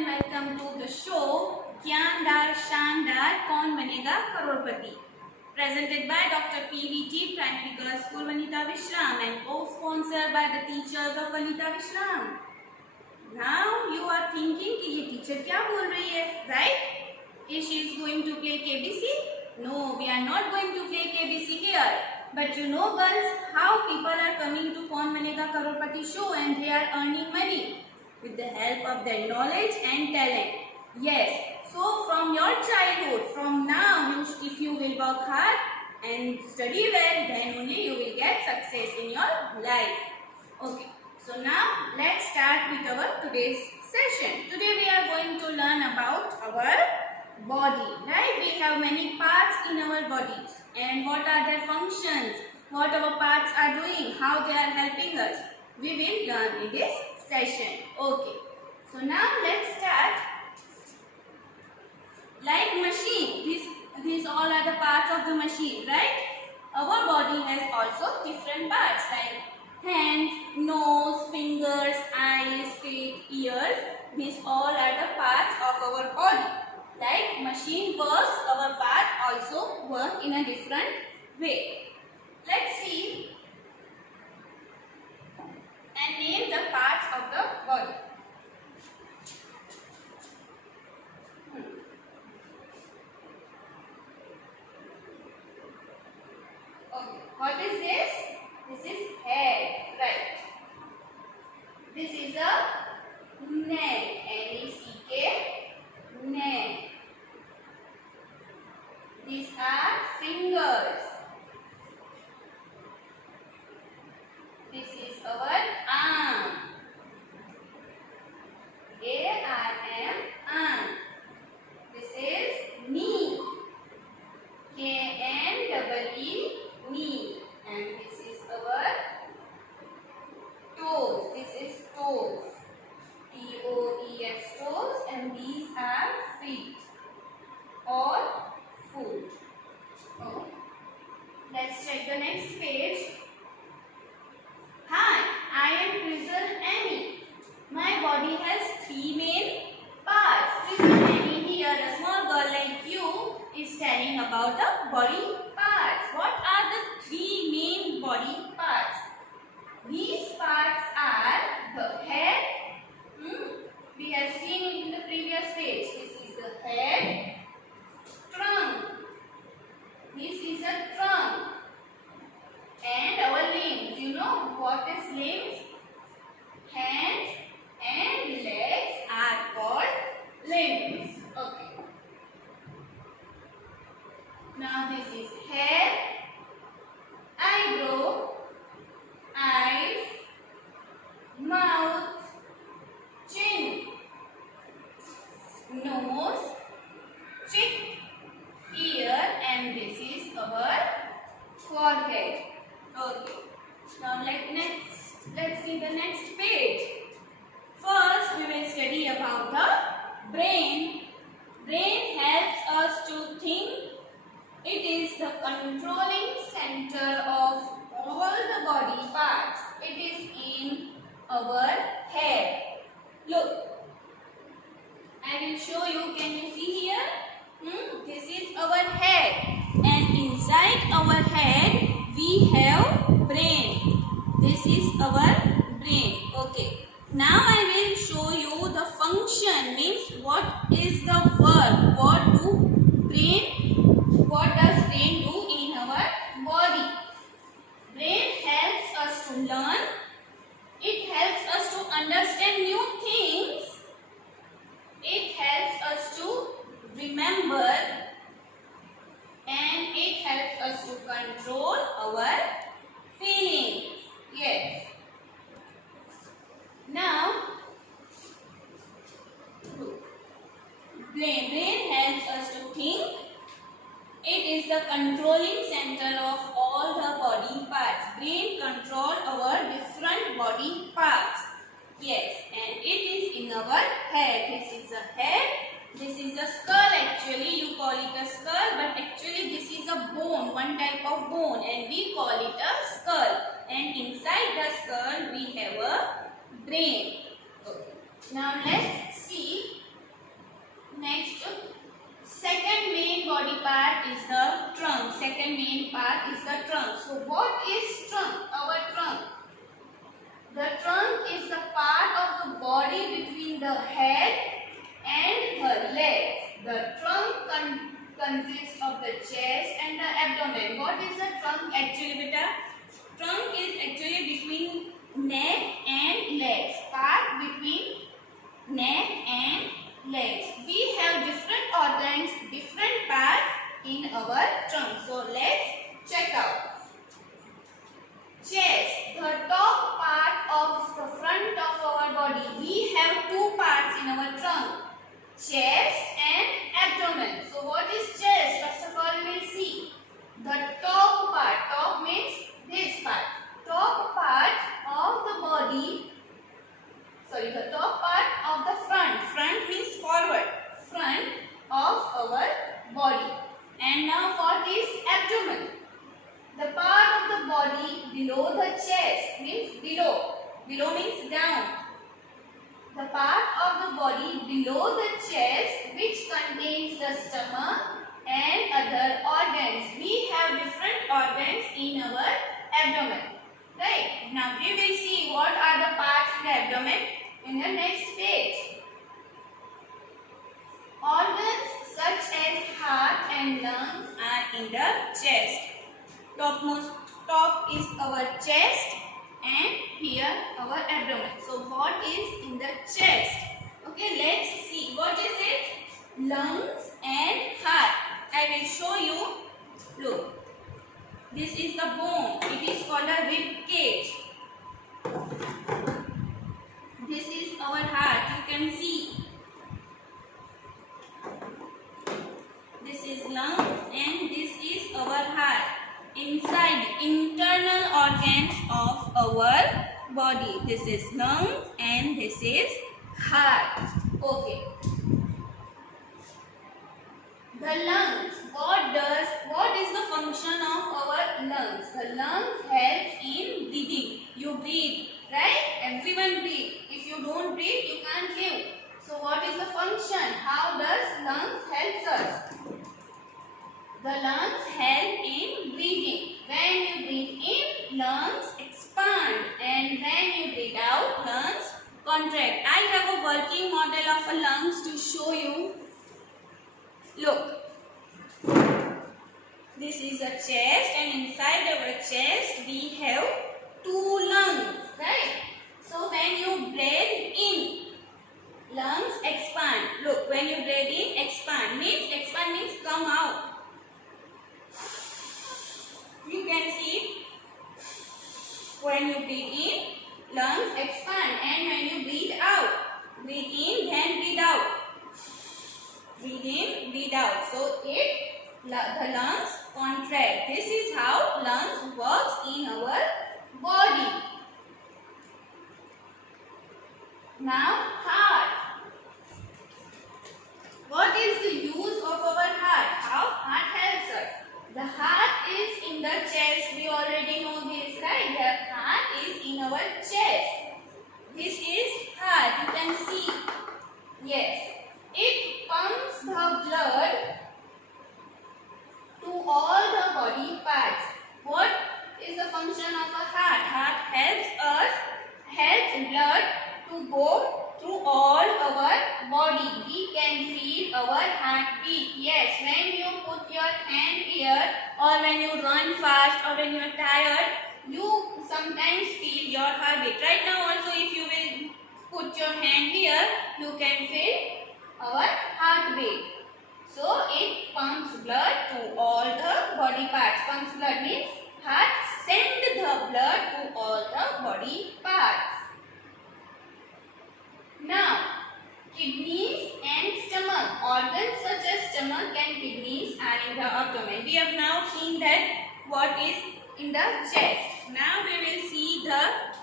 and welcome to the show Gyandar शानदार कौन बनेगा करोड़पति, presented by Dr. PVT Primary Girls School Vanita Vishram and co-sponsored by the teachers of Vanita Vishram. Now you are thinking कि ये teacher क्या बोल रही है, right? Is she is going to play KBC? No, we are not going to play KBC here. But you know girls, how people are coming to कौन बनेगा करोड़पति show and they are earning money with the help of their knowledge and talent. Yes, so from your childhood, from now, if you will work hard and study well, then only you will get success in your life. Okay, so now let's start with our today's session. Today we are going to learn about our body, right? We have many parts in our bodies and what are their functions, what our parts are doing, how they are helping us. We will learn in this session. Okay, so now let's start. Like machine, these all are the parts of the machine, right? Our body has also different parts like hands, nose, fingers, eyes, feet, ears. These all are the parts of our body. Like machine works, our part also work in a different way. Let's see and name the parts of the body. Okay, what is this? This is head, right? This is a neck, N-E-C-K, neck. These are fingers. This is our arm. A-R-M, arm. This is knee. K-N-E-E, knee. And this is our toes. This is toes. T-O-E-S, toes. And these are feet or foot. Okay. Let's check the next page. Hi, I am Crizzle Annie. My body has three main parts. Crizzle Annie here, a small girl like you, is telling about the body parts. What are the three main body parts? These parts are the head. We have seen it in the previous page. This is the head. Trunk. This is a trunk. And our limbs. You know what is limbs? Hands and legs are called limbs. Okay. Now this is hair, eyebrow, eyes, mouth, chin, nose, cheek, ear, and this is our forehead. Okay. Now let's see the next page. First we will study about the brain. Brain helps us to think. It is the controlling center of all the body parts. It is in our head. Look, I will show you. Can you see here? This is our head, and inside our head we have brain. This is our brain. Okay. Now I will show you the function. Means what is the work? What does brain do in our body? Brain helps us to learn. It helps us to understand new things. It helps us to remember. And it helps us to control our feelings. Yes. Now, brain helps us to think. It is the controlling center of all the body parts. Brain control our different body parts. Yes, and it is in our head. This is a head. This is a skull actually. You call it a skull, but actually this is a bone, one type of bone, and we call it a skull. And inside the skull we have a brain. Okay. Now let's see Next, second main body part is the trunk. Second main part is the trunk. So what is trunk? Our trunk. The trunk is the part of the body between the head and her legs. The trunk consists of the chest and the abdomen. What is the trunk actually, beta? Trunk is actually between neck and legs. Part between neck and legs. We have different organs, different parts in our trunk. So let's check out. Chest, the top part of the front of our body. We have two parts in our trunk, chest and abdomen. So what is chest? First of all, we will see the top part. Top means this part. Top part of the body. Sorry, the top part of the front. Front means forward. Front of our body. And now what is abdomen? The part of the body below the chest means below. Below means down. The part of the body below the chest which contains the stomach and other organs. We have different organs in our abdomen. Right? Now we will see what are the parts in the abdomen in the next page. Organs such as heart and lungs are in the chest. Top is our chest and here our abdomen. So what is in the chest? Okay, let's see. What is it? Lungs and heart. I will show you. Look. This is the bone. It is called a rib cage. This is our heart. You can see. This is lungs and this is our heart. Inside internal organs of our body. This is lungs and this is heart. Okay. The lungs. What is the function of our lungs? The lungs help in breathing. You breathe, right? Everyone breathe. If you don't breathe, you can't live. So what is the function? How does lungs help us? The lungs help in breathing. When you breathe in, lungs expand, and when you breathe out, lungs contract. I have a working model of a lungs to show you. Look. This is a chest, and inside our chest we have two lungs, right? So when you breathe in, lungs expand. Look, when you breathe in, expand means come out. You can see when you breathe in, lungs expand, and when you breathe out, breathe in, then breathe out. Breathe in, breathe out. So the lungs contract. This is how lungs works in our body. Now heart. What is the use of our heart? How heart helps us? The heart is in the chest. We already know this, right? The heart is in our chest. This is heart. You can see. Yes. It pumps the blood to all the body parts. What is the function of a heart? Heart helps blood to go through all our body. We can feel our heartbeat. Yes, when you put your hand here, or when you run fast, or when you are tired, you sometimes feel your heartbeat. Right now also, if you will put your hand here, you can feel our heartbeat. So it pumps blood to all the body parts. Pumps blood means heart send the blood to all the body parts. Now, kidneys and stomach. Organs such as stomach and kidneys are in the abdomen. We have now seen that what is in the chest. Now we will see the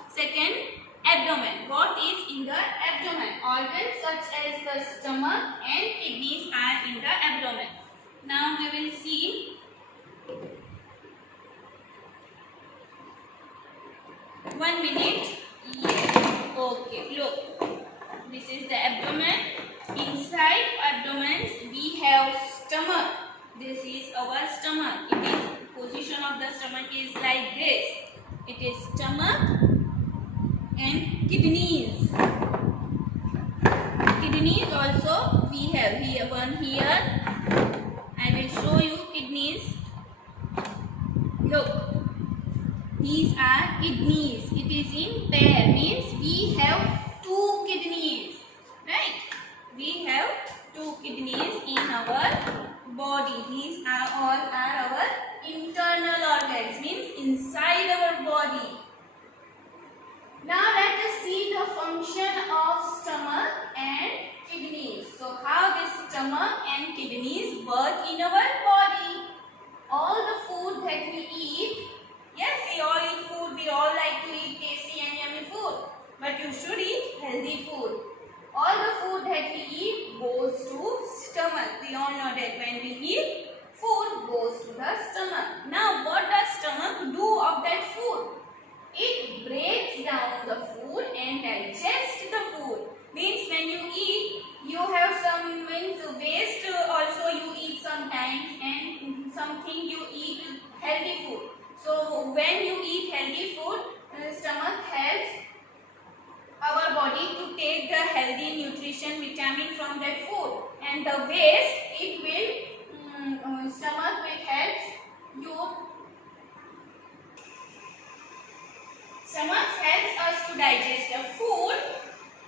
second, abdomen. What is in the abdomen? Organs such as the stomach and kidneys are in the abdomen. Now we will see one minute. Yes. Okay, look. This is the abdomen. Inside abdomen of the stomach is like this. It is stomach and kidneys. Kidneys also we have here, one here. I will show you kidneys. Look, these are kidneys. It is in pair, means we have two kidneys, right? We have two kidneys in our body. These are all our internal organs, means inside our body. Now let us see the function of stomach and kidneys. So how this stomach and kidneys work in our body? All the food that we eat, yes, we all eat food, we all like to eat tasty and yummy food, but you should eat healthy food. All the food that we eat goes to stomach. We all know that when we eat, food goes to the stomach. Now what does stomach do of that food? It breaks down the food and digests the food. Means when you eat, you have some waste also you eat sometimes, and something you eat healthy food. So when you eat healthy food, stomach helps our body to take the healthy nutrition vitamin from that food, and the waste it will stomach will help you. Stomach helps us to digest the food,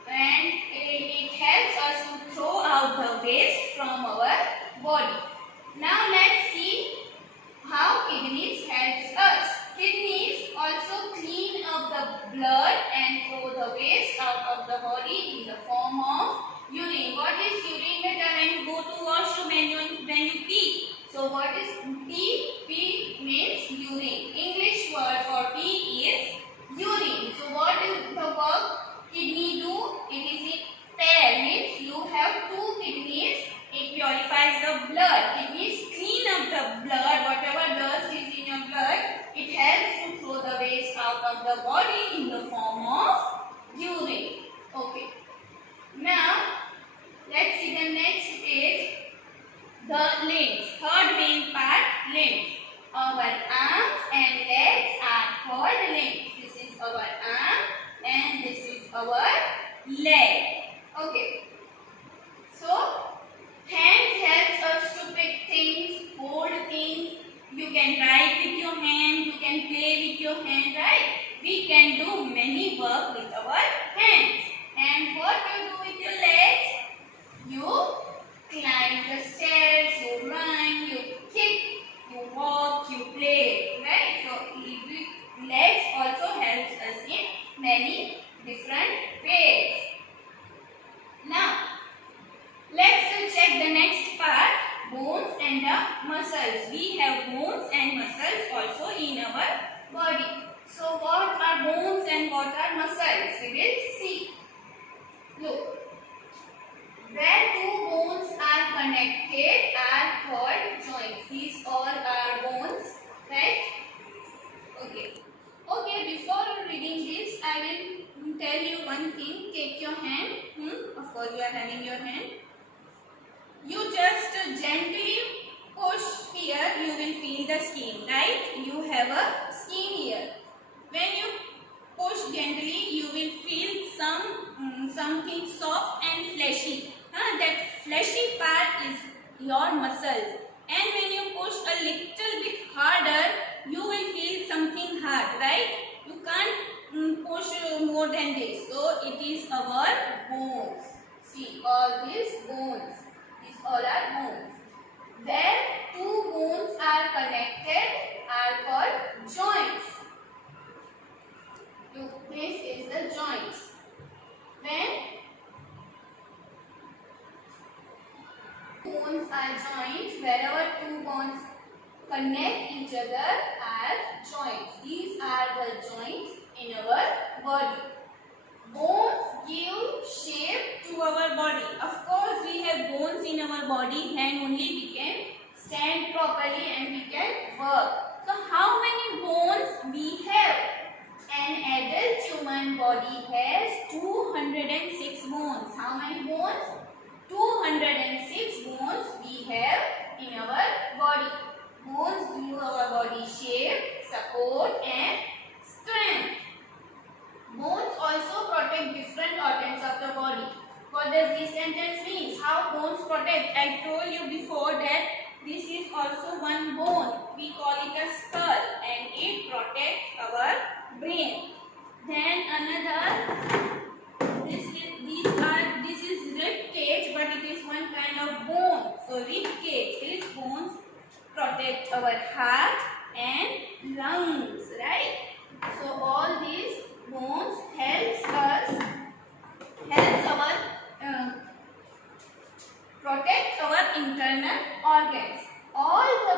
and it helps us to throw out the waste from our body. Now let's see how kidneys helps us. Kidneys also clean up the blood and throw the waste out of the body in the form of urine. What is urine? When you go to washroom and when you pee. So what is pee? Pee means urine. English word for pee is urine. So what is the work kidney do? It is in pair, means you have two kidneys. It purifies the blood. Kidneys clean up the blood. Whatever dust is in your blood, it helps to throw the waste out of the body in the form of urine. Okay. Now let's see the next stage. The limbs. Third main part, limbs. Our arms and legs are called limbs. This is our arm and this is our leg. Okay. So hands helps us to pick things, hold things. You can write with your hand, you can play with your hand, right? We can do many work with our hands. And what you do with your legs? You climb the stairs, you run, you kick, you walk, you play, right? So legs also helps us in many different ways. Now let's check the next part, bones and the muscles. We have bones and muscles also in our body. So what are bones and what are muscles? We will see. Look. Where two bones are connected are called joints. These all are bones, right? Okay. Okay, before reading this, I will tell you one thing. Take your hand. Of course, you are having your hand. You just gently push here, you will feel the skin, right? You have a skin here. When you push gently, you will feel something soft and fleshy. That fleshy part is your muscles. And when you push a little bit harder, you will feel something hard, right? You can't push more than this. So it is our bones. See, all these bones. These all are bones. Where two bones are connected are called joints. Look, this is the joints. When bones are joined, wherever two bones connect each other are joints. These are the joints in our body. Bones give shape to our body. Of course, we have bones in our body, and only we can stand properly and we can work. So, how many bones we have? An adult human body has 206 bones. How many bones? 206 bones we have in our body. Bones give our body shape, support and strength. Bones also protect different organs of the body. What does this sentence mean? How bones protect? I told you before that this is also one bone. We call it a skull and it protects our brain. Then another, this is rib cage, but it is one kind of bone. So rib cage, these bones protect our heart and lungs, right? So all these bones helps our protect our internal organs. All the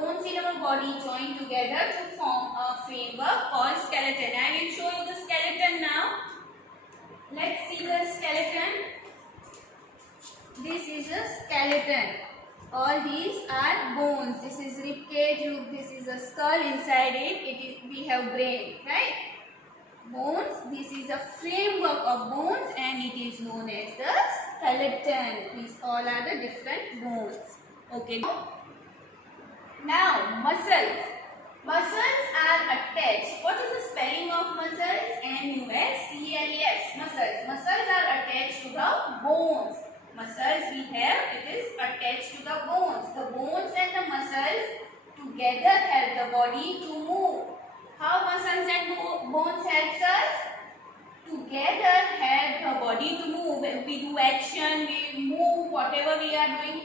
bones in our body join together to form a framework called skeleton. I will show you the skeleton now. Let's see the skeleton. This is a skeleton. All these are bones. This is rib cage. This is a skull. Inside it, we have brain, right? Bones. This is a framework of bones, and it is known as the skeleton. These all are the different bones. Okay. Now muscles. Muscles are attached. What is the spelling of muscles? M-U-S-C-L-E-S. Muscles. Muscles are attached to the bones. Muscles we have, it is attached to the bones. The bones and the muscles together help the body to move. How muscles and bones help us? Together help the body to move. When we do action, we move, whatever we are doing,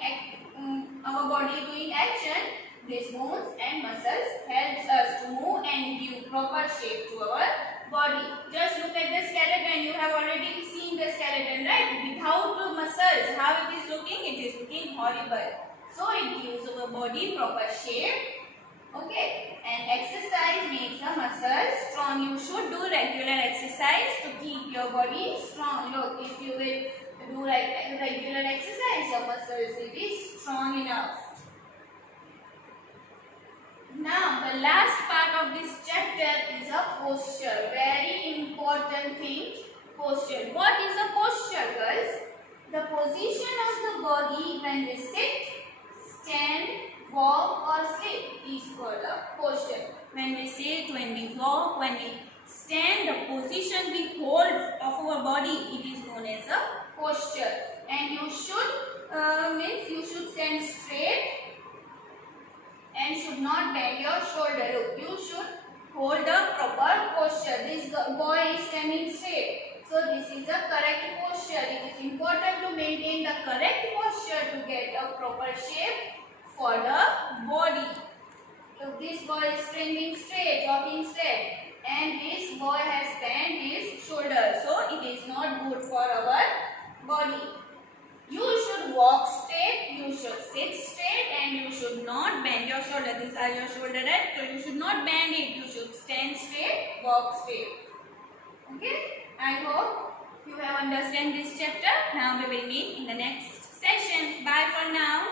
our body doing action, these bones and muscles helps us to move and give proper shape to our body. Just look at the skeleton. You have already seen the skeleton, right? Without the muscles, how it is looking? It is looking horrible. So it gives our body proper shape. Okay, and exercise makes the muscles strong. You should do regular exercise to keep your body strong. Look, if you will do regular exercise, your muscles will be strong enough. Now, the last part of this chapter is a posture. Very important thing, posture. What is a posture, girls? The position of the body when we sit, stand, walk or sleep is called a posture. When we sit, when we walk, when we stand, the position we hold of our body, it is known as a posture. And you should stand straight and should not bend your shoulder. Look, you should hold a proper posture. This boy is standing straight. So this is the correct posture. It is important to maintain the correct posture to get a proper shape for the body. So this boy is standing straight, walking straight, and this boy has bent his shoulder. So it is not good for our body. You should walk straight, you should sit straight, and you should not bend your shoulder. These are your shoulder, right? So you should not bend it. You should stand straight, walk straight. Okay? I hope you have understand this chapter. Now we will meet in the next session. Bye for now.